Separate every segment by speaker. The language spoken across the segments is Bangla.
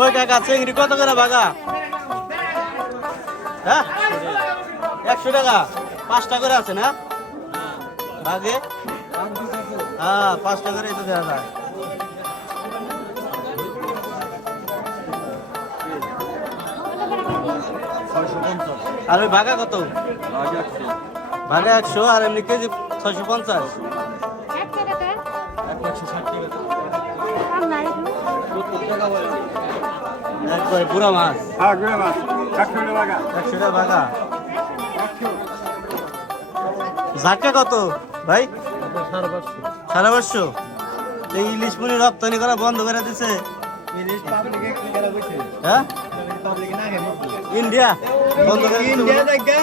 Speaker 1: ওই কাকা চিংড়ি কত করে বাগা হ্যাঁ? একশো টাকা। পাঁচটা করে আছে না? ভাগে হ্যাঁ পাঁচটা করে তো দেওয়া যায়। আর ওই ভাগা কত? ভাগা একশো আর এমনি কেজি ছয়শো পঞ্চাশ। একবারে পুরা মাছ? একশো টাকা ভাগা ঝাটকা কত? ভাই? সাড়ে পাঁচশো। এই ইলিশ মুনি রপ্তানি করা বন্ধ করে দিছে। হ্যাঁ? ইন্ডিয়া? বন্ধ করে দিছে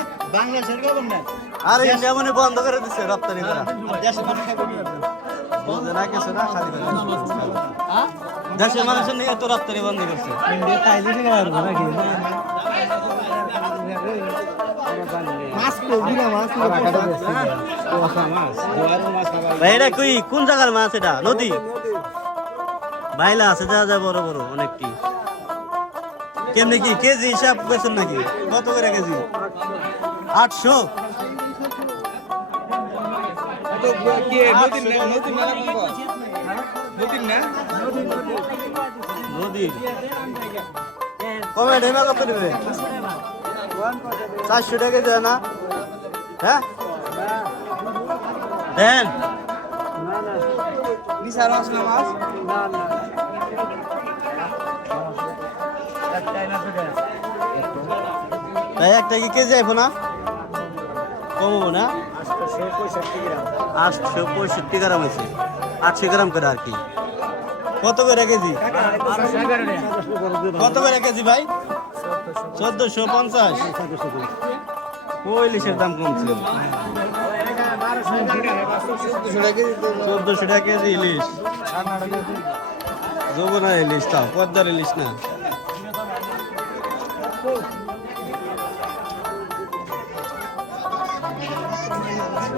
Speaker 1: আর ইন্ডিয়া মানে বন্ধ করে দিছে রপ্তানি করা। বুঝে না কিছু না খালি খালি। দেশের মানুষের নিয়ে তো রপ্তানি বন্ধ করছে। ভাই এটা কই কোন জায়গার মাছ এটা? নদী? বাইলা আছে যা যা বড় বড় অনেকটি। কেমনি কি কেজি হিসাব করছেন নাকি? কত করে কেজি? আটশো? নদী কমে ঢেমে কত নেবে? চারশো টাকা দেয় না। হ্যাঁ? দেন। ভাই একটা কি কেজি আইফো না কমবো না? আটশো পঁয়ষট্টি গ্রাম আছে আটশো গ্রাম করে আর কি। কত করে কেজি? কত করে কেজি ভাই? চোদ্দশো পঞ্চাশ। ইলিশের দাম কমছে। চোদ্দশো টাকা কেজি ইলিশ যমুনা ইলিশ তাও, পদ্মার ইলিশ না।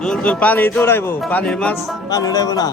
Speaker 1: জল জল পানি তো উড়াইবো পানির মাছ পানি উড়াইব না।